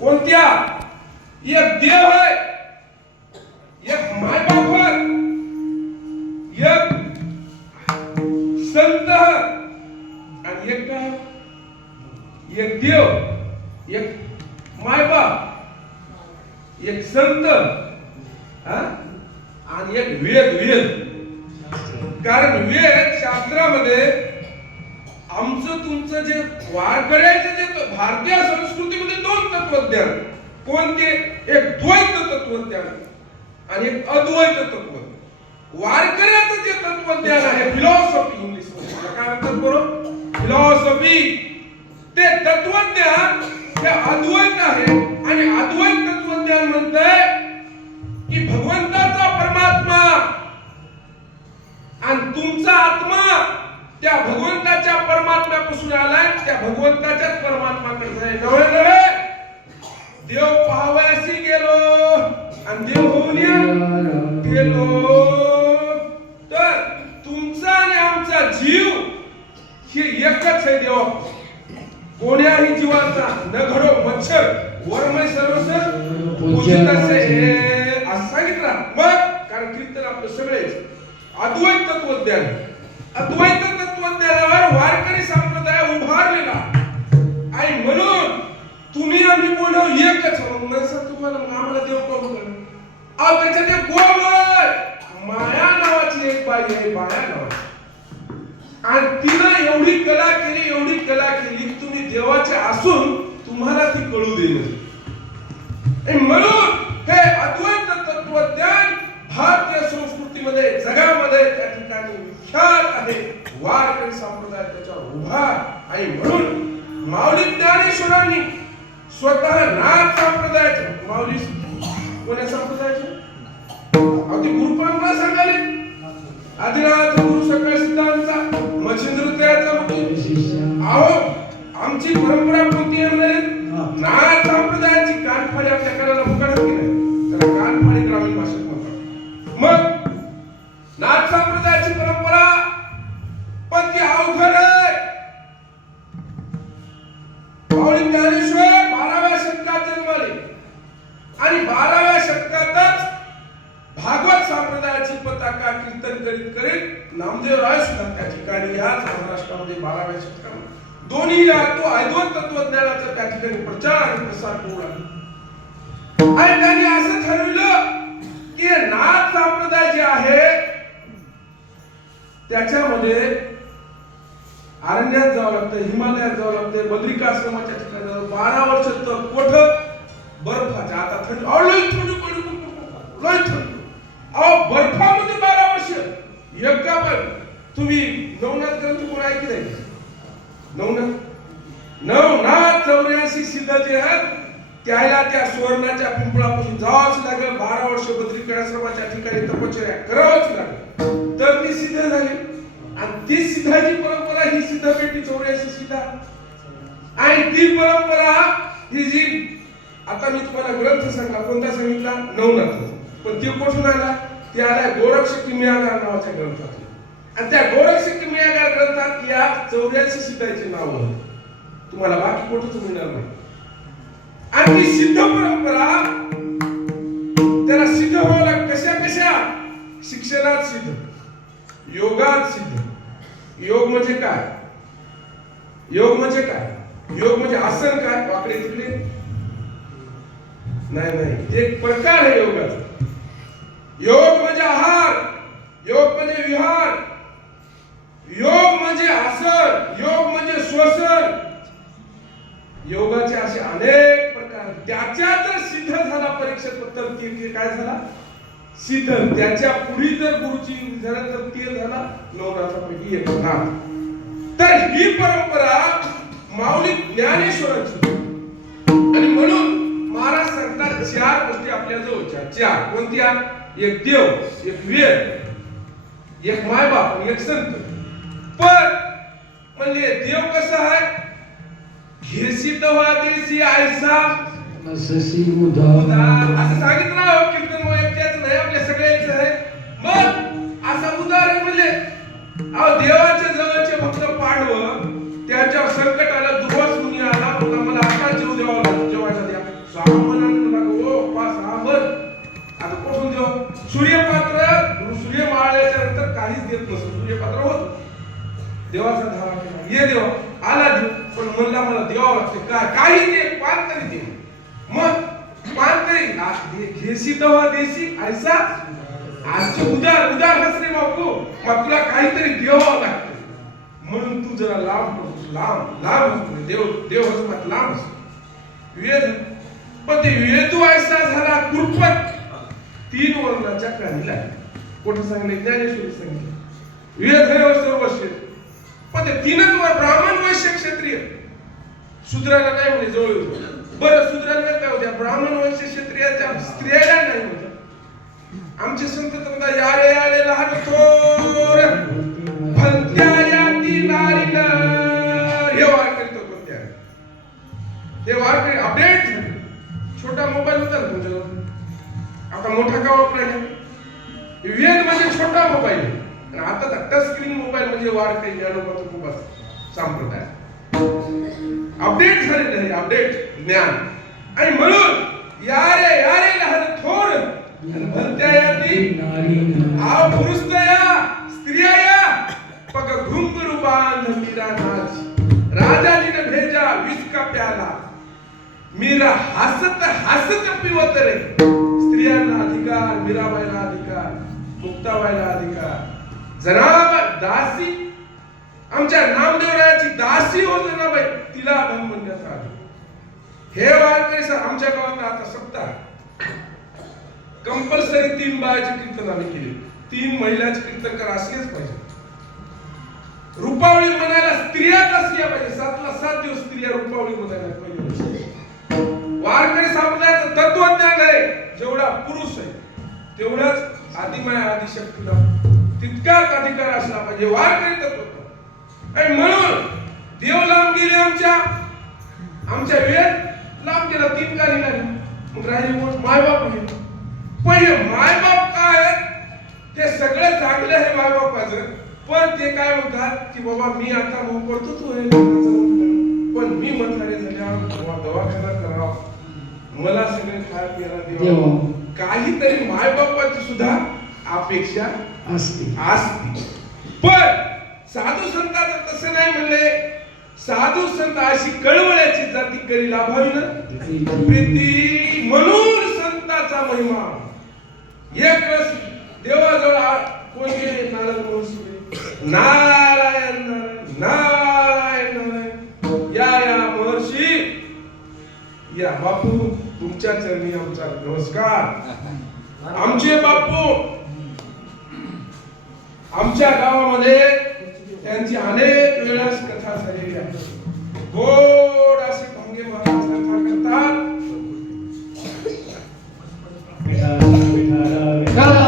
कोणत्या? एक देव आहे, एक मायबाप आहे, एक संत आणि एक काय? एक देव, एक मायबाप, एक संत आणि एक वेद. कारण वेद शास्त्रामध्ये आमचं तुमचं जे वारकऱ्याचं जे भारतीय संस्कृतीमध्ये दोन तत्वज्ञान. कोणते? एक द्वैत तत्वज्ञान आणि एक अद्वैत तत्व. वारकऱ्याचं जे तत्वज्ञान आहे फिलॉसॉफी, इंग्लिश मध्ये काय म्हणतात बरोबर? फिलॉसॉफी. ते तत्वज्ञान हे अद्वैत आहे आणि अद्वैत तत्वज्ञान म्हणतंय की भगवंताचा परमात्मा आणि तुमचा आत्मा त्या भगवंताच्या परमात्म्यापासून आलाय, त्या भगवंताच्याच परमात्माकडे आहे. नव्हे देव पाहावयासी गेलो आणि देव होऊन गेलो. तर तुमचा आणि आमचा जीव हे एकच आहे देवा. कोण्याही जीवाचा न घडो मच्छर वरमय सर्वस पूजितसे असं सांगितलं. मग कारण कीर्तन आपलं सगळेच अद्वैत तत्वज्ञान. अद्वैत तत्वज्ञानावर वारकरी संप्रदाय उभारलेला आणि म्हणून तुम्ही आम्ही कोण एकच. म्हणून तुम्हाला आम्हाला देव कोण? त्याच्यात एक गोवळ माया नावाची एक बाई आहे, माया नावाची. आणि तिनं एवढी कला केली तुम्ही देवाचे असून तुम्हाला ती कळू देईल. म्हणून हे अद्वैत तत्वज्ञान भारतीय संस्कृतीमध्ये जगामध्ये त्या ठिकाणी विख्यात आहे. वारकरी संप्रदाय त्याच्यावर उभा आणि म्हणून माऊली ज्ञानेश्वरांनी स्वतः नाथ संप्रदायाचे, माऊली कोण्या संप्रदायाचे? अगदी गुरुपरंपरा सांगाले आदिनाथ गुरु सकळ सिद्धांचा मच्छिंद्र त्याचा आमची परंपरा कोणती आहे म्हणाले? नाथ संप्रदायाची. कानफाडी आपल्या करायला मुकाडत की नाही, त्याला कानफाडी ग्रामीण भाषेत म्हणतात. मग नाथ संप्रदायाची परंपरा पण ती अवघड आहे. माऊली ज्ञानेश्वर 12व्या शतकात जन्मले आणि 12व्या शतकातच भागवत संप्रदायाची पताका कीर्तन करीत नामदेवराय सुद्धा त्या ठिकाणी याच महाराष्ट्रामध्ये 12व्या शतकामध्ये दोन्ही तो अद्वैत तत्वज्ञानाचा त्या ठिकाणी प्रचार आणि प्रसार करू लागला. आणि त्यांनी असं ठरवलं की नाथ संप्रदाय जे आहे त्याच्यामध्ये अरण्यात जावं लागतं, हिमालयात जावं लागतं, बद्रिकाश्रमाच्या ठिकाणी 12 वर्ष तर कोठ बर्फाच्या. आता थंडी बर्फामध्ये 12 वर्ष. एका पण तुम्ही नवनाथ ग्रंथ कोण ऐकलंय? नवनाथ 84 सिद्ध जे आहेत त्याला त्या सुवर्णाच्या पिंपळापासून जावंच लागलं. 12 वर्ष बद्रिकाश्रमाच्या ठिकाणी तपश्चर्या करावंच लागलं तर ती सिद्ध झाली. आणि ती सिद्धाची परंपरा ही सिद्ध पेटी 84 सिद्ध. आणि ती परंपरा ही जी आता मी तुम्हाला ग्रंथ सांगला, कोणता सांगितला? नवनाथ. पण ती कुठून आला? ते आला गोरक्षकी मियागार नावाच्या ग्रंथातून. आणि त्या गोरक्षकी मियागार ग्रंथात या 84 सिद्धाचे नाव आहे. तुम्हाला बाकी कुठंच मिळणार नाही. आणि ती सिद्ध परंपरा त्याला सिद्ध व्हायला कशा शिक्षणात सिद्ध, योगात सिद्ध. योग म्हणजे काय? योग म्हणजे काय? योग म्हणजे आसन काय? वाकडे तिकडे नाही, ते एक प्रकार आहे योगाचा. योग म्हणजे आहार, योग म्हणजे विहार, योग म्हणजे आसन, योग म्हणजे श्वसन. योगाचे असे अनेक प्रकार. त्याच्या जर सिद्ध झाला परीक्षेत उत्तर काय झाला? सिद्ध. त्याच्या पुढे जर गुरुची झाला तर ते झाला नवनाथापैकी एक नाथ. तर ही परंपरा माऊली ज्ञानेश्वरांची. आणि म्हणून महाराज सांगतात 4 गोष्टी आपल्या जवळच्या. 4 कोणत्या? एक देव, एक वेद, एक मायबाप आणि एक संत. पण म्हणजे देव कसा आहे? घेसी तवा देसी आयसा असं सांगितलं हो. कीर्तन एकट्याच नाही, आपल्या सगळ्यांचं आहे. मग असं उदाहरण म्हणजे देवाच्या जवळचे भक्त पांडव त्याच्या संकट आलं, दुर्वास मुनी आला, मला आता जीव द्यावा लागतो, जेवायला द्या. 6 मनांना लागो 5-6 मन आता कोण देव सूर्यपात्र सूर्य माळल्याच्या नंतर काहीच देत नसतो सूर्यपात्र होत देवाचा धावा केला ये देव आला देव पण म्हणला मला देवा लागते काही दे पान तरी दे मग पान तरी घेसी दवा देसी ऐसा आजचे उदार हसरे बापू मग तुला काहीतरी द्यावं लागतं म्हणून तू जरा लांब देव हसमात लांब वेद पण ते वेदू ऐसा झाला कुरपट 3 वर्णाच्या काढीला कोण सांगले ज्ञानेश्वरी सांगितले वेद हे सर्वस्व पण ते 3च वर ब्राह्मण वैश्य क्षत्रिय शूद्राला नाही म्हणजे जवळ बरं शूद्राला काय होत्या ब्राह्मण वैश्य क्षत्रियाच्या स्त्रियाला नाही होत्या आमचे संत तंदा यारे लहान थोर भलत्या याती नारीन हे वाक्य कोणत्या ते वाक्य अपडेट झाले छोटा मोबाईल होता तुमच्याजवळ आता मोठा का वापरायचा वेद म्हणजे छोटा मोबाईल आणि आता टच स्क्रीन मोबाईल म्हणजे वाढते ज्ञानोबाचं खूप संप्रदाय अपडेट झालेलं आहे अपडेट ज्ञान आणि म्हणून यारे लहान थोर भलत्या याती आव पुरुषया स्त्रिया पग घुंगरू बांध मीरा नाच राजा जी ने भेजा विष का प्याला मीरा हसत पिवत रे स्त्रियांना अधिकार मीराबाईला अधिकार मुक्ताबाईला अधिकार जनाबाई दासी आमच्या नामदेवरायाची दासी हो जनाबाई तिला अभंग म्हणण्यात आले हे वारकरी सर आमच्या गावात आता सप्ताह कंपल्सरी 3 बायाची कीर्तन आम्ही केली 3 महिलांचे कीर्तन करा असलेच पाहिजे रुपावळी म्हणायला स्त्रियाच असल्या पाहिजे 7 दिवस स्त्रिया रुपावळी म्हणायला पाहिजे वारकरी संप्रदायाचं तत्वज्ञान आहे जेवढा पुरुष आहे तेवढाच आदिमाया आदिशक्तीला तितकाच अधिकार असला पाहिजे वारकरी तत्व आणि म्हणून देव लांब गेले आमच्या वेद लांब गेला 3 का निघाले मग राहिले मायबाप आहे पण हे मायबाप काय ते सगळं चांगलं आहे मायबापाचं पण ते काय म्हणतात की बाबा मी आता भाऊ पडतो तू पण मी म्हातारे झाल्यावर दवाखाना करावा मला सगळे खायला प्यायला देवा काहीतरी मायबापाची सुद्धा अपेक्षा असते पण साधू संतांचं तसं नाही म्हणले साधू संत अशी कळवळ्याची जाती करी लाभावी ना प्रीती म्हणून संताचा महिमा एक रस देवाजवळ कोण गेले नारद महर्षी नारायण या महर्षी या बापू तुमच्या चरणी आमचा नमस्कार आमचे बापू आमच्या गावामध्ये त्यांची अनेक वेळा कथा झालेली आहे